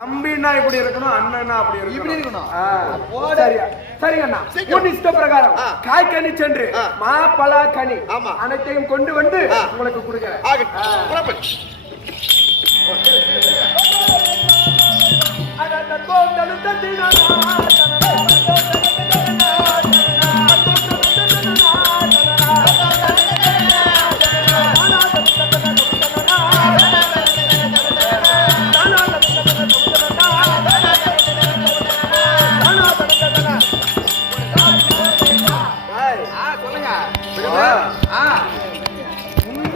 தம்பின்னா இப்படி இருக்கணும், அண்ணன்னா அப்படி இருக்கணும். இப்படி இருக்கணும். சரியா? சரிங்க அண்ணா. உன் இஷ்ட பிரகாரம் காய்கனி சென்று மாப்பழ கனி அனைத்தையும் கொண்டு வந்து உங்களுக்கு கொடுக்கிறேன்.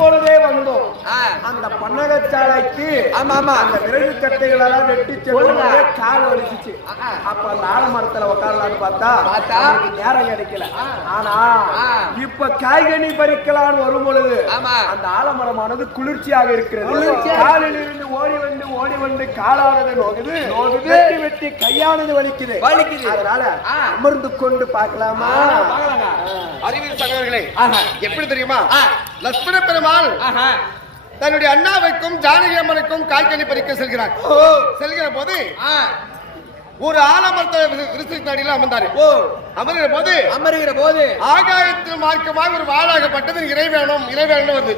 பொழுதே வந்தோம் அந்த பன்னகச்சாலைக்கு. ஆமா ஆமா, அந்த விறகு கட்டைகள் எல்லாம் வெட்டி செல்லும்போதே கால் வலிச்சிச்சு. அப்ப அந்த ஆலமரத்துல உட்காரலான்னு பார்த்தா நேரம் கிடைக்கல. ஆனா இப்ப காய்கனி பறிக்கலான்னு வரும் பொழுது அந்த ஆலமரமானது குளிர்ச்சியாக இருக்கிறது. காலில் இருந்து ஓடி வந்து காலானது நோகுது, வெட்டி வெட்டி கையானது வலிக்குது. அதனால அமர்ந்து கொண்டு பார்க்கலாமா? அறிவியல் சகோதரர்களே, எப்படி தெரியுமா, லட்சுமண பெருமாள் தன்னுடைய அண்ணாவைக்கும் ஜானகி அம்மனுக்கும் காய்கனி பறிக்க செல்கிறார். செல்கிற போது ஒரு ஆலமரத்தில் அமர்ந்தாரு. அமருகிற போது ஆகாயத்தில் மார்க்கமாக ஒரு வாழாகப்பட்டது இறை வேணும் வருது.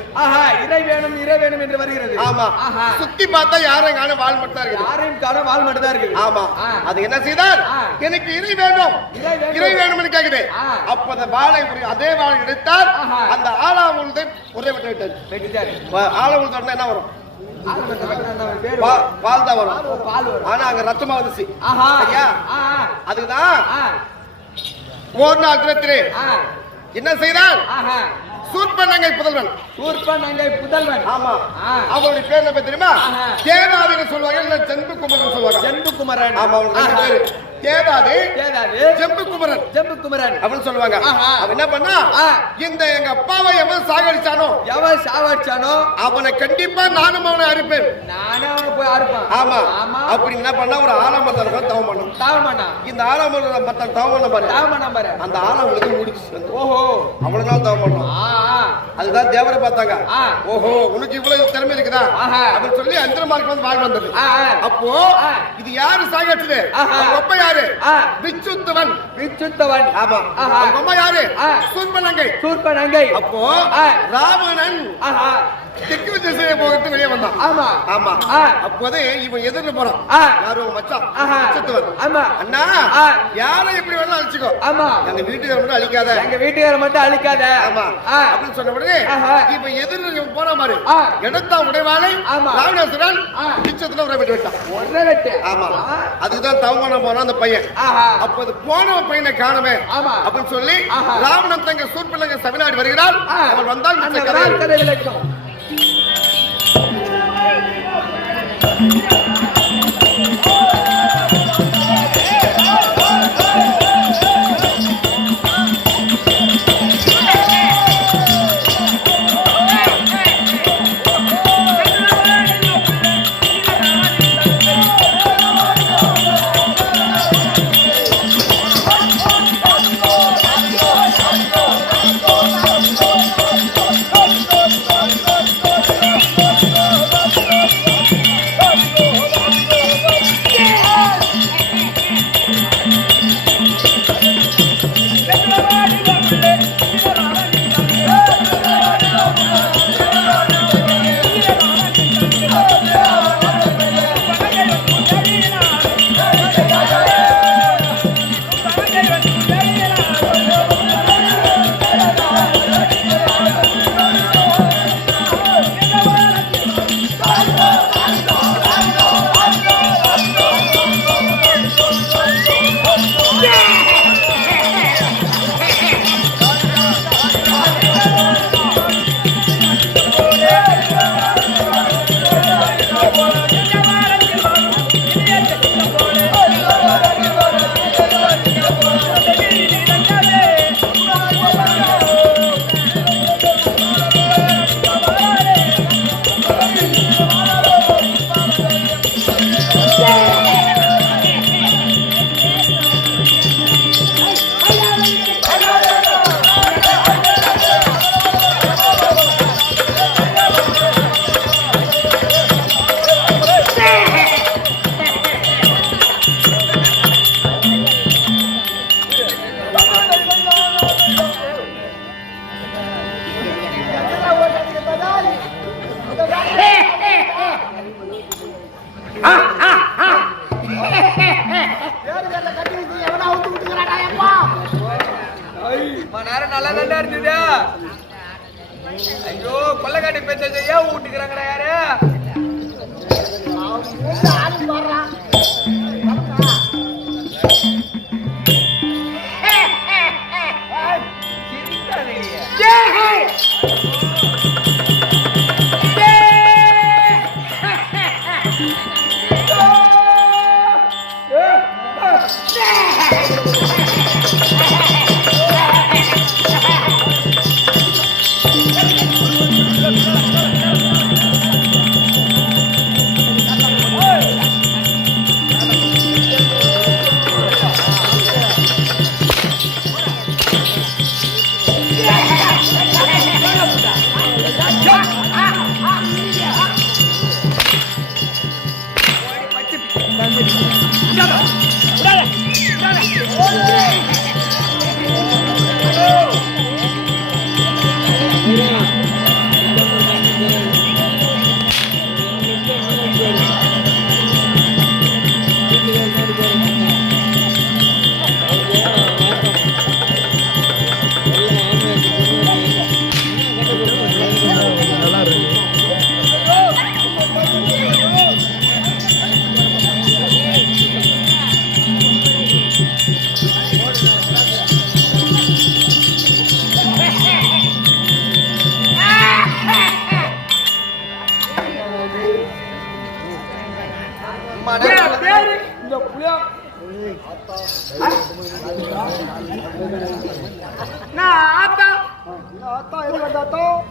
இறை வேணும் என்று வருகிறது. ஆமா, சுத்தி பார்த்தா யாரும் காண வாழ் மட்டும் இருக்கு. யாரையும் காண வாழ் மட்டும் தான் இருக்கு. ஆமா, அது என்ன செய்தார்? எனக்கு இறை வேணும் கேக்குது. அப்ப அந்த வாழை அதே வாழை எடுத்தார். அந்த ஆலாவுள்தை ஒரே வெட்டாரு. ஆலாவுள் என்ன வரும்? பால் தான் வரும். ஆனா அங்க ரத்தமா வந்துச்சு. அதுக்குதான் ஒரு நாள் தினத்திலே என்ன செய்தார்? சூர்பனங்கை புதல்வன். ஆமா, அவருடைய பேர் என்ன தெரியுமா? தேவாதின்னு சொல்லுவாங்க, இல்ல ஜெம்பு குமரன் சொல்லுவாங்க. ஆமா, அவங்க பேரு தேவாதி, ஜெம்பு குமரன் அப்படின்னு சொல்லுவாங்க. அவன் என்ன பண்ணா, இந்த எங்க அப்பாவை எவன் சாகடிச்சானோ அவனை கண்டிப்பா நானும் அவனை அறுப்பேன். ஆமா, அப்படி என்ன பண்ணா ஒரு ஆலமரத்துல தவம் பண்ணும். இந்த ஆலமரத்தில் தவம் பண்ண பாரு, அந்த ஆலமரத்துக்கு முடிச்சு. ஓஹோ, அவ்வளவு நாள் தவம் பண்ணும். அதுதான் தேவரை பார்த்தாங்க. ஓஹோ, உனக்கு இவ்வளவு திறமை இருக்குதா அப்படின்னு சொல்லி அந்தரமார்க்கு வந்து வாழ் வந்தது. அப்போ இது யாரு சாகடிச்சது? அப்ப யாரு? விச்சுத்தவன். ஆமா, அம்மா யாரு? சூர்பனங்கை. அப்போ ராவணன் தெற்கு திசையை போகிறது வெளியே வந்தான். ஆமா, அப்போது இவன் எதிர்த்து போறான். யாரும் மச்சான் விச்சுத்தவன். அண்ணா, யாரை எப்படி வேணாலும் அழிச்சுக்கோ, எங்க வீட்டுக்கார மட்டும் அழிக்காத. ஆமா, அப்படின்னு சொன்ன உடனே இவன் எதிர்த்து போற மாதிரி இடத்தா உடைவாளை ராவணேஸ்வரன் விச்சுத்தவன் ஒரே வெட்டி விட்டான். ஆமா, அதுக்குதான் தவமான போனான் அந்த பையன். அப்போது போன பையனை காணவே அப்படின்னு சொல்லி ராவணன் தங்க சூர்பனங்கை சபைநாடு வருகிறாள். அவள் வந்தால் கதை விளக்கம். ரொம்ப நேரம் நல்லா நல்லா இருந்தது. ஐயோ கொள்ளக்காட்டி பேச்ச ஏன் ஊட்டுக்கிறாங்கடா யாரு?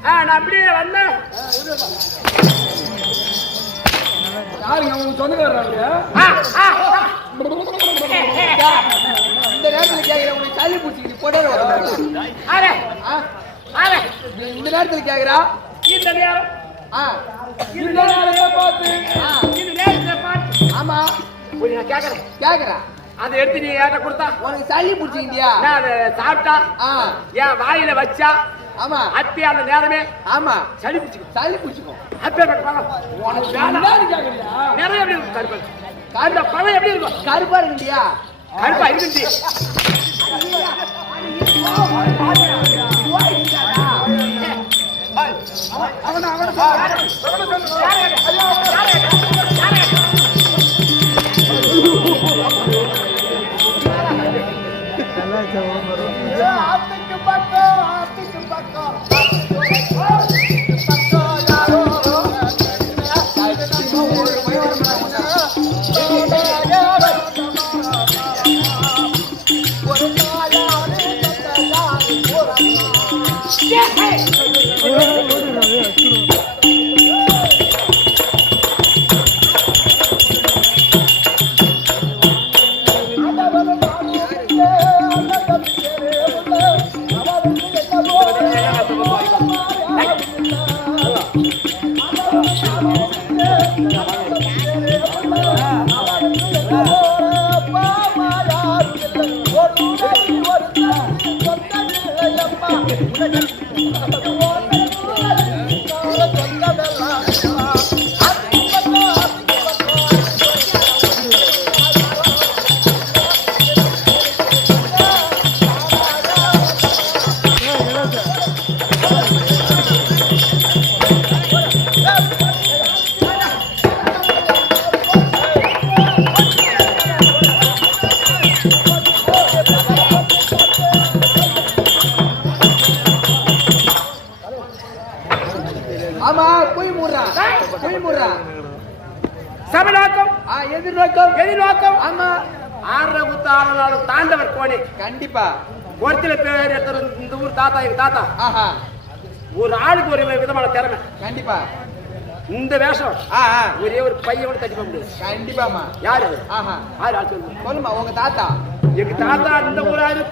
நான் அப்படியே வந்தேன். யாருங்க உங்க சொந்தக்காரங்க? இந்த நேரத்துல கேக்குற உனக்கு சளி பிடிச்சி போட்டே இந்த நேரத்துல கேக்குறா இந்த நேரம் இந்த நேரத்தை பார்த்து இந்த நேரத்தை பார்த்து ஆமா கேக்குறா அதை எடுத்து நீ ஏட்ட கொடுத்தா உனக்கு சளி பிடிச்சிக்கிட்டியா? நான் அதை சாப்பிட்டா என் வாயில வச்சா ஆமா அப்பே அந்த நேரமே ஆமா சளி பிடிச்சிக்கும் அப்பே உனக்கு நிறைய எப்படி இருக்கும் கருப்பு அந்த பழம் எப்படி இருக்கும்? கருப்பா இருக்குண்டியா? கருப்பா இருக்கு. ஆமா போய் மூடுறா சமநோக்கம் எதிர்நோக்கம் ஆமா ஆறரை குத்து 6 நாள் தாண்டவர் கோணி கண்டிப்பா ஒருத்தில பேர் எடுத்து இந்த ஊர் தாத்தா எங்க தாத்தா ஆஹா ஒரு ஆளுக்கு ஒரு விதமான திறமை கண்டிப்பா இந்த வேஷம் ஒரே ஒரு பையன் கூட தட்டி போக முடியாது கண்டிப்பாமா யாரு ஆஹா ஆறு ஆள் சொல்லுங்க சொல்லுமா உங்க தாத்தா எங்க தாத்தா இந்த ஊராரு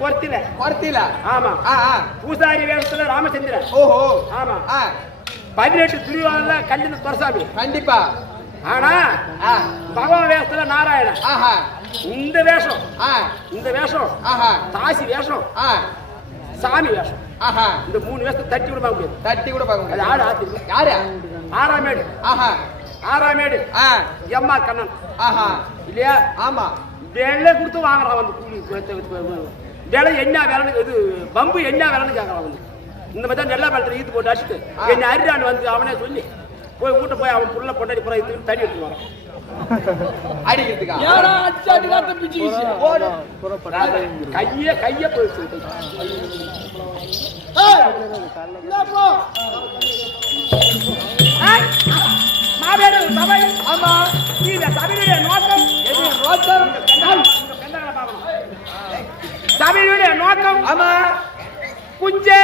பொறுத்தில ஆமா பூசாரி வேஷத்துல ராமச்சந்திரன் ஓஹோ ஆமா 18 துரியோதன கல்லின துரசாமி கண்டிப்பா ஆனா பகவான் வேஷத்துல நாராயணன் ஆஹா இந்த வேஷம் ஆஹா தாசி வேஷம் சாமி வேஷம் ஆஹா இந்த 3 வேஷத்தை தட்டி கூட பார்க்க முடியாது தட்டி கூட பார்க்க முடியாது யாரு ஆத்திருக்கு யாரு ஆறாமேடு ஆறாமேடு எம்மா கண்ணன் ஆஹா இல்லையா ஆமா வெள்ளை கொடுத்து வாங்குறான் வந்து கூலி வேலை என்ன வேலைன்னு இது பம்பு என்ன வேலைன்னு கேட்கலாம் வந்து இந்த மாதிரி தான் நெல்லா வேலை ஈத்து போட்டு அடிச்சுட்டு என்ன அரிடான்னு வந்து அவனே சொல்லி போய் வீட்டை போய் அவன் புள்ள பொண்டாடி புறம் இது தண்ணி எடுத்து வரான் அடிக்கிறதுக்கா கைய போயிடுச்சு மாவேடு சபை ஆமா இந்த சபையுடைய நோக்கம் சபையுடைய நோக்கம் ஆமா குஞ்சே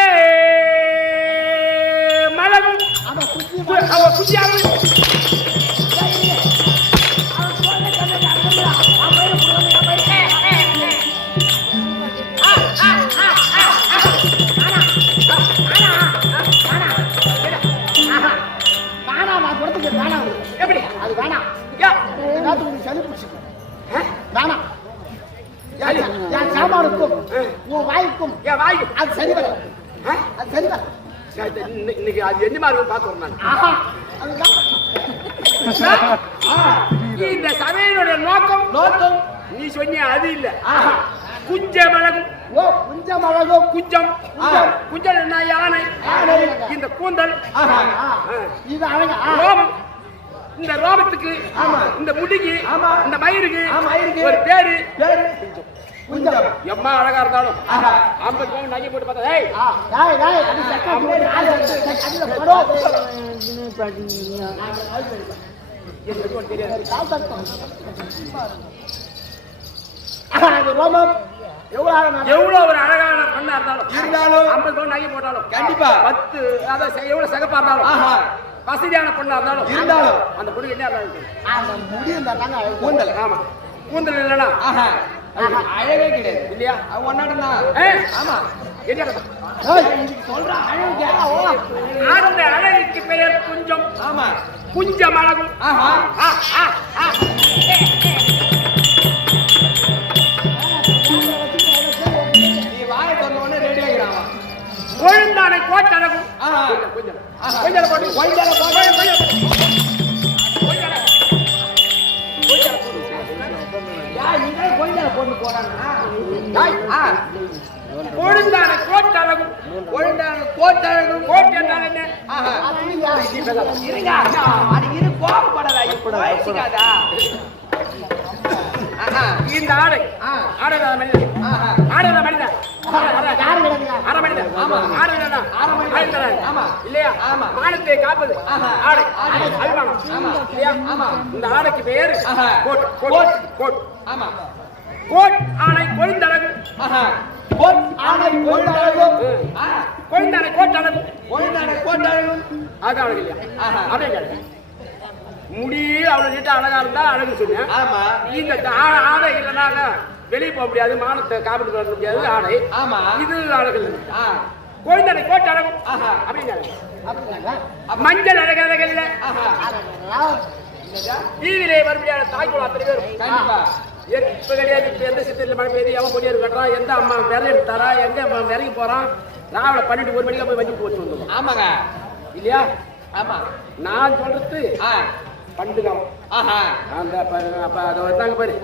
மலகும் ஆமா குஞ்சியாகும் எப்படி அது வேணாம் சளி பிடிச்சிக்கும் வேணாம் என் சாமானுக்கும் உன் வாய்க்கும் என் வாய் அது சரி வர அது சரி வர இன்னைக்கு அது என்ன மாதிரி பார்த்து வரணும் இந்த சபையினுடைய நோக்கம் நீ சொன்னிய அது இல்ல குஞ்ச மழகும் ஓ குஞ்ச மழகும் குஞ்சம் குஞ்சல் என்ன யானை இந்த கூந்தல் இது அழகா ரோமம் இந்த ரோமத்துக்கு இந்த முடிக்கு இந்த மயிருக்கு ஒரு பேரு குஞ்சம் எம்மா அழகா இருந்தாலும் 50 பவுன் நகை போட்டு பார்த்தா ஏய் ரோமம் எவ்வளவு ஒரு அழகான பொண்ணா இருந்தாலும் 50 பவுன் நகை போட்டாலும் கண்டிப்பா 10 அதாவது எவ்வளவு சகப்பா இருந்தாலும் வசதியான பொண்ணா இருந்தாலும் அந்த பொண்ணு என்ன இருந்தாலும் கூந்தல் ஆமா கூந்தல் இல்லைன்னா அழகே கிடையாது இல்லையா ஒன்னாட்டா ஆமா அந்த அழகுக்கு பெயர் குஞ்சம் ஆமா குஞ்சம் அழகும் கொழுந்தானை கோட்டழகும் கொஞ்சம் போட்டு கொழுந்தான கோட்டழகும் கோட்டழகும் கோட்டு என்றால் என்ன கோபப்படாதா இந்த ஆடை ஆடை மனிதன் இல்லையா மானத்தை காப்பது ஆடை அபிமானம் இல்லையா இந்த ஆடைக்கு பேரு கோட் கோட் ஆணை கொழுந்தழகு கொழுந்தானை கோட்டழகு அது அழகு இல்லையா அதே கேட்க முடி அவ்வளவு நீட்டா அழகா இருந்தா அழகு சொன்னேன் இந்த ஆடை இல்லைனாங்க வெளியே போக முடியாது மானத்தை காப்பீட்டு வர முடியாது ஆடை இது அழகு கொழுந்தனை கோட்டை அழகும் அப்படிங்க மஞ்சள் அழகாக இல்ல டிவியிலே மறுபடியும் தாய்க்குள்ள அத்தனை பேர் இப்ப கிடையாது எந்த சித்திரில மழை பெய்யுது எவன் கொடியாரு கட்டுறான் எந்த அம்மா விரல் எடுத்தாரா எங்க விறகி போறான் ராவில 12 1 மணிக்கு போய் வண்டி போச்சு வந்துடும் ஆமாங்க இல்லையா ஆமா நான் சொல்றது பண்டுகம் அந்த அதை வந்தாங்க பாரு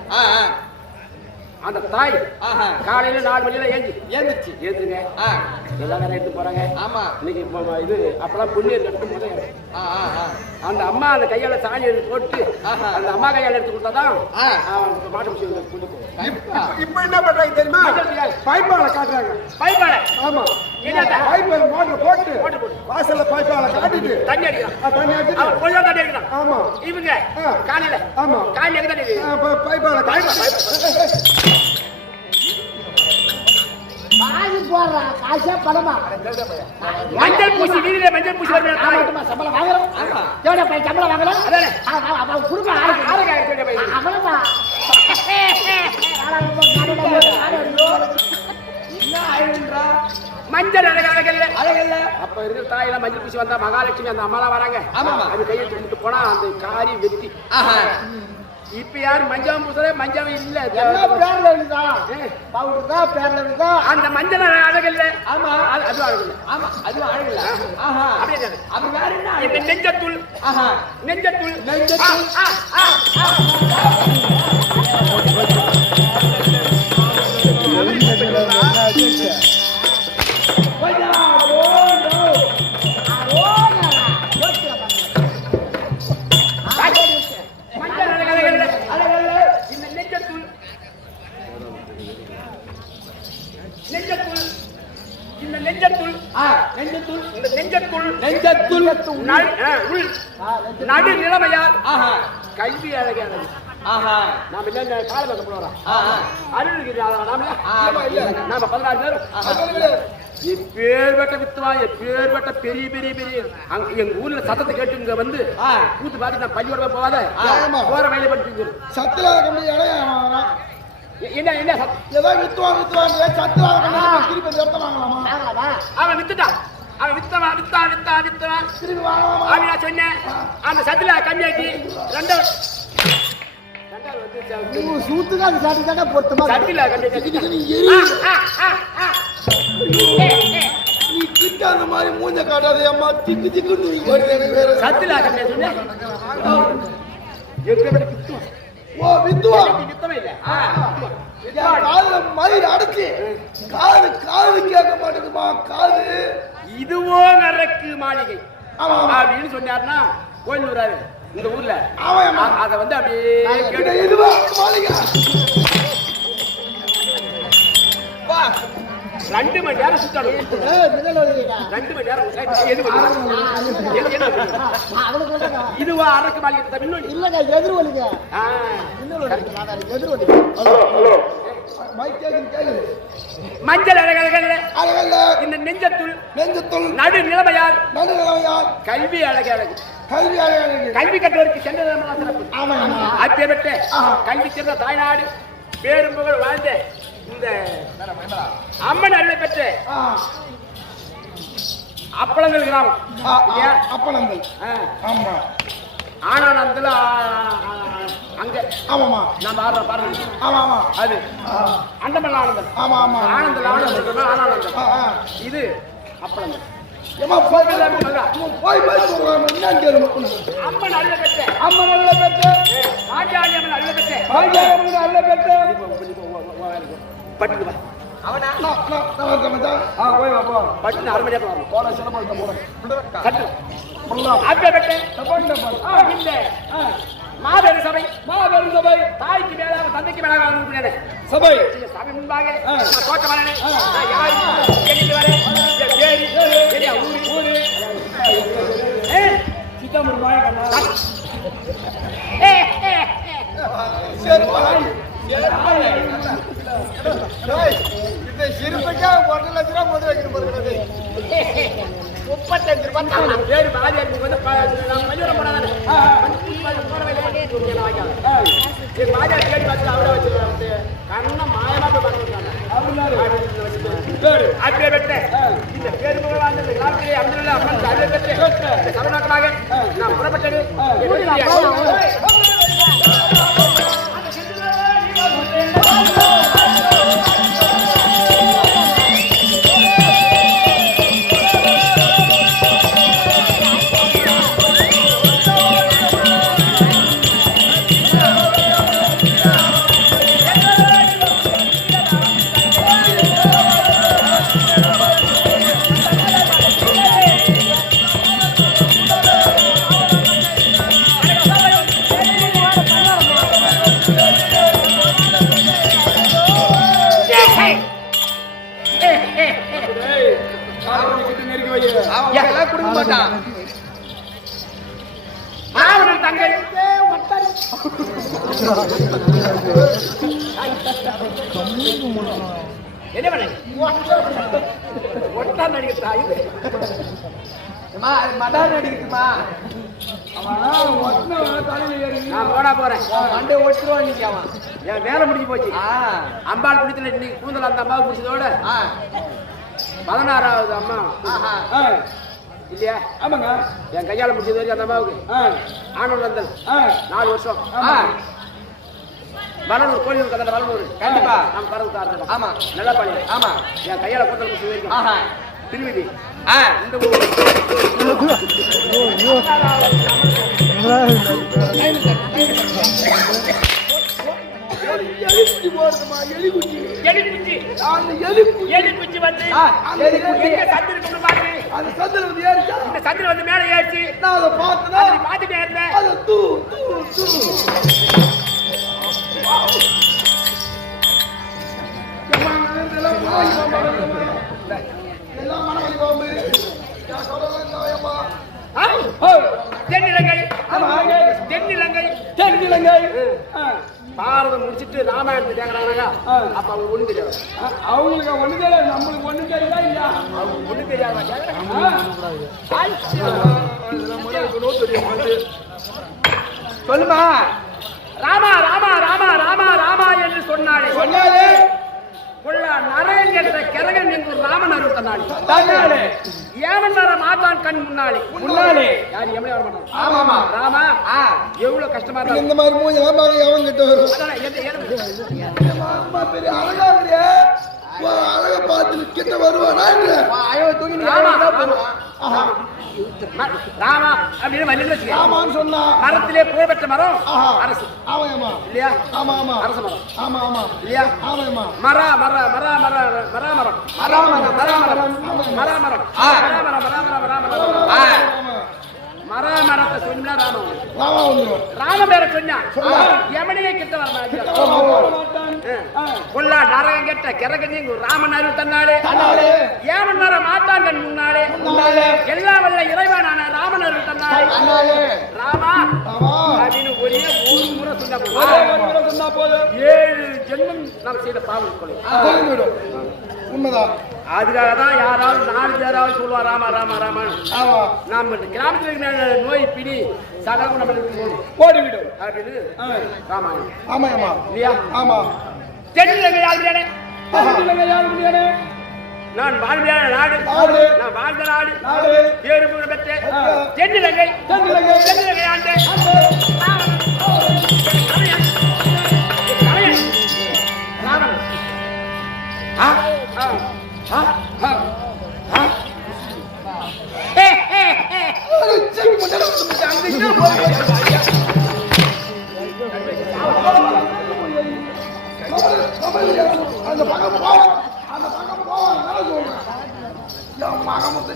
அந்த தாய் காலையில 4 மணில ஏந்துருங்க எல்லாம் வேற எடுத்து போறாங்க ஆமா இன்னைக்கு இது அப்பெல்லாம் புண்ணியர் கட்டும் போது அந்த அம்மா அந்த கையால சாணி எடுத்து போட்டு அந்த அம்மா கையால எடுத்து கொடுத்தாதான் மாட்டு பிடிச்சி இப்ப என்ன பண்றாங்க தெரியுமா பைப்பால காட்டுறாங்க பைப்பால ஆமா பைப்பால மோட்டர் போட்டு வாசல்ல பைப்பால காட்டிட்டு தண்ணி அடிக்கிறான் கொஞ்சம் தண்ணி அடிக்கிறான் ஆமா இவங்க காலையில ஆமா காலையில எங்க தண்ணி பைப்பால காசு பணமா மஞ்சள் பூசி வீதியில மஞ்சள் பூசி சம்பளம் வாங்குறோம் சம்பளம் வாங்கலாம் மஞ்சள் அழகல்ல அப்ப இருக்கிற தாயில மஞ்சள் பூசி வந்தா மகாலட்சுமி அந்த அம்மாலாம் வராங்க அது கையை தூக்கிட்டு போனா அந்த காரி வெட்டி இப்ப யாரு மஞ்சள் பூசுற மஞ்சள் இல்ல அந்த மஞ்சள் அழகில்ல ஆமா அது அழகில்ல ஆமா அது அழகில்ல அப்படி வேற என்ன நெஞ்சத்துள் நெஞ்சத்துள் நெஞ்சத்துள் நடு நிலைமையால் கல்வி அழகானது. நாம இல்ல கால பக்கம் போறோம். அருள் நாம 16 பேர் எப்பேற்பட்ட வித்துவா, எப்பேற்பட்ட பெரிய பெரிய பெரிய எங்க ஊர்ல சத்தத்தை கேட்டு இங்க வந்து கூத்து பார்த்து நான் பள்ளியோட போகாத போற வயலை படிச்சு சத்துல என்ன என்ன ஏதோ வித்துவாங்க சத்துல திருப்பி எடுத்து வாங்கலாமா? அவன் வித்துட்டான். அவன் வித்தான் திருப்பி வாங்கலாமா? அவன் நான் சொன்னேன் அந்த சத்துல கம்மியாக்கி ரெண்டாவது சூத்துக்கு அந்த சாட்டி தானே பொருத்தமா சத்துல கம்மியாக்கி நீ கிட்ட அந்த மாதிரி மூஞ்ச காட்டாதே அம்மா. திக்கு திக்கு சத்துல கம்மியா ஓ வித்துவா வித்தமே இல்ல காதுல மயிர் அடைச்சு காது கேட்க மாட்டேங்குமா? காது இதுவோ நரக்கு மாளிகை அப்படின்னு சொன்னார்னா கோயில் வராது இந்த ஊர்ல. அத வந்து அப்படியே இதுவா மாளிகை 2 மணி நேரம் சுத்தணும். 2 மணி நேரம் இதுவா அரக்கு மாளிகை இல்லங்க எதிர்வலிங்க மஞ்சள் இந்த நெஞ்சத்துள் நடு நிலைமையால் கல்வி அழகு கல்வி கற்றோருக்கு சென்ற சிறப்பு. அப்பேற்பட்ட கல்வி சென்ற தாய்நாடு பேரும் புகழ் வாழ்ந்த இந்த அம்மன் அருளை பெற்ற அப்பளங்கள் கிராமம் அப்பளங்கள் ஆனந்தல அங்க ஆமாமா நம்ம ஆடுற பாருங்க. ஆமாமா அது அண்டமல் ஆனந்தம். ஆமாமா ஆனந்தம் ஆனந்தம். இது அப்பளங்கள் அம்மன் அருளை பெற்ற பாஞ்சாலி அம்மன் அருளை பெற்ற பட்டு அவனா பட்டு அருமையாக மாபெரும் சபை தாய்க்கு மேலாக தந்தைக்கு மேலாக சபை சபை முன்பாக தோட்டமானே சிறுபைக்கா 1 லட்சம் ரூபாய் முதல் வைக்கணும். 35 ரூபாய் பேரு பாதியாருக்கு வந்து மஞ்சள் போனாதானே பாதியார் கேட்டு வச்சு அவரை வச்சு கண்ண மாயமா போய் பார்த்து பெற்ற இந்த பேரு அந்த கிராமத்திலே அம்மா அம்மன் அருளை பெற்று சபநாட்டமாக நான் புறப்பட்டது. கொடுக்க மாட்டான் தங்கை என்ன பண்ண ஒட்டா நடிக்கிறா மடார் நடிக்குமா? நான் போனா போறேன் மண்டே ஓட்டுருவான். இன்னைக்கு அவன் என் வேலை முடிஞ்சு போச்சு. அம்பாள் பிடித்துல இன்னைக்கு கூந்தல் அந்த அம்மாவை பிடிச்சதோட 16வது அம்மா இல்லையா? ஆமாங்க. என் கையால முடிச்சது வரைக்கும் அந்த அம்மாவுக்கு ஆனந்தல் 4 வருஷம். வளனூர் கோயில் கதை வளனூர் கண்டிப்பா நம்ம பரவ. ஆமா நல்லா பண்ணி. ஆமா என் கையால கூந்தல் முடிச்சது வரைக்கும் திருவிதி இந்த எலிக்குச்சி வந்து சந்திர வந்து மேல ஏறிச்சு. பார்த்துட்டே இருந்தேன். தென்னிலங்கை பாரதம் முடிச்சிட்டு ராமாயணத்தை கேக்குறாங்க. அப்ப அவங்க ஒண்ணு தெரியாது. அவங்களுக்கு ஒண்ணு தெரியாது, நம்மளுக்கு ஒண்ணு தெரியுதா இல்லையா? அவங்க ஒண்ணு தெரியாத சொல்லுமா. ராமா ராமா ராமா ராமா ராமா என்று சொன்னாலே கொள்ள நரன் என்ற கிரகன் என்று ராமன் அருள் தன்னாலே ஏவன் வர மாட்டான் கண் முன்னாலே யார் எவனே வர மாட்டான். ஆமாமா ராமா எவ்வளவு கஷ்டமா இருக்கு இந்த மாதிரி மூஞ்சி ஏமாங்க அவன் கிட்ட வரும். பெரிய அழகா இருக்கியே, அழக பார்த்து கிட்ட வருவானா? ராமா அப்படின்னு மல்லிகை ஆமான்னு சொன்னா மரத்திலே புகழ்பெற்ற மரம் அரசு. ஆமாமா இல்லையா? ஆமா ஆமா அரச மரம். ஆமா ஆமா இல்லையா? ஆமாமா மர மர மர மர மர மரம் மராமரம் மராமரம் மராமரம் மராமரத்தை சொன்னா ராமம் ராமா வந்துரும். ராம பேர சொன்னா யமனியே கிட்ட வர கொல்லா நரகம் கெட்ட கிரகனி ராமன் அருள் தன்னாலே ஏமன் வர மாட்டாங்கன் முன்னாலே எல்லாம் வல்ல இறைவனான ராமன் அருள் தன்னாலே ராமா அப்படின்னு ஒரே ஒரு முறை சொன்னா போதும் 7 ஜென்மம் நாம் செய்த பாவம் கொலை. உண்மைதான். அதுக்காக தான் யாராவது 4 பேராவது சொல்லுவா ராமா ராமா ராமான். நம்ம கிராமத்தில் இருக்கிற நோய் பிடி சகலம் நம்மளுக்கு ஓடிவிடும் அப்படின்னு ராமாயணம். ஆமா ஆமா இல்லையா? ஆமா. தென்னிலங்கை யாருடையானே? யாருடைய நான் வாழ்வியான நாடு, நான் வாழ்ந்த நாடு, பேரு புகழ் பெற்ற தென்னிலங்கை ஆண்டே ராமன். அந்த பக்கம் போவான், அந்த பக்கம் போவான். என் மகமுத்து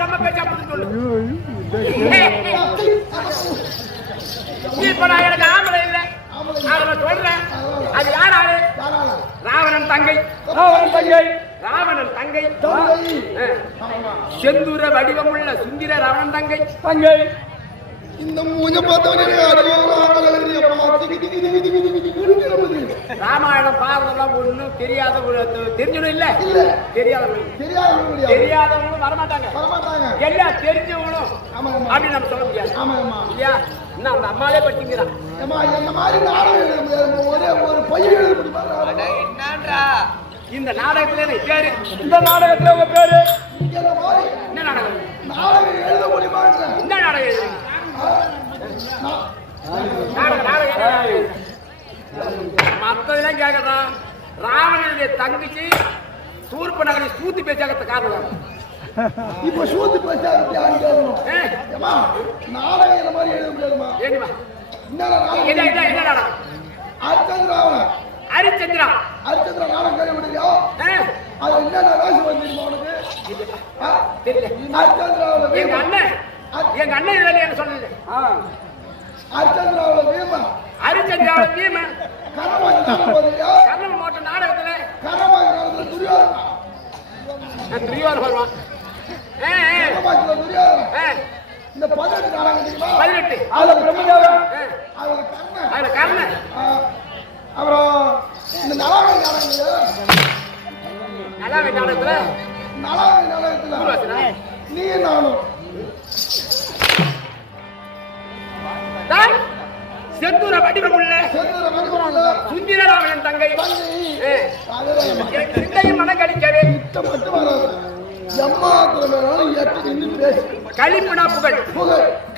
நம்ம பேச்சா சொல்லு. இப்ப நான் எனக்கு ஆம்பளை இல்லை, நான் சொல்றேன். அது யார் ஆளு? ராவணன் தங்கை. ராவணன் தங்கை செந்தூர வடிவமுள்ள சுந்திர ராவணன் தங்கை. இந்த மூஞ்ச பார்த்தவனே ராமாயணம் பாரதம் ஒண்ணும் தெரியாத தெரிஞ்சவனும் இல்ல, தெரியாதவங்களும் வரமாட்டாங்க. எல்லாம் தெரிஞ்சவங்களும் அப்படின்னு நம்ம சொல்ல முடியாது இல்லையா? இன்னும் அந்த அம்மாவே பட்டிங்கிறான். இந்த நாடகத்துல பேரு, இந்த நாடகத்துல உங்க பேரு என்ன நாடகம்? எழுத முடியுமா? இந்த நாடகம் எழுது. நாடகம் மத்ததெல்லாம் கேட்கறான். ராவணனுடைய தங்கச்சி சூர்ப நகரை சூத்தி பேச்சாக காரணம். இப்ப சூத்து பேச்சா நாடகம் இந்த மாதிரி எழுத முடியாதுமா? ஏடிமா என்ன நாடகம்? ஹரிச்சந்திரா நாடகம் கேள்வி முடியலையா? அது என்ன ராசி வந்துருமா உனக்கு? தெரியல. எங்க அண்ணன் இதுல என்ன சொல்லுது? ஹரிச்சந்திராவோட பீம கர்ணம் மோட்ட நாடகத்துல துரியோதனன் வருவான். இந்த 18 நாடகம் 18 அதுல கர்ணன். அப்புறம் இந்த நலாவை நாடகத்துல நீ நானும் செந்தூர வடிவமுள்ள சுந்திர ராமன் தங்கை சிந்தையும் மனக்கழிக்கவே கழிப்புனா புகழ்,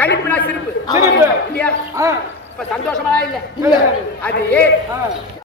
கழிப்புனா சிரிப்பு இல்லையா? இப்ப சந்தோஷமா இல்ல அது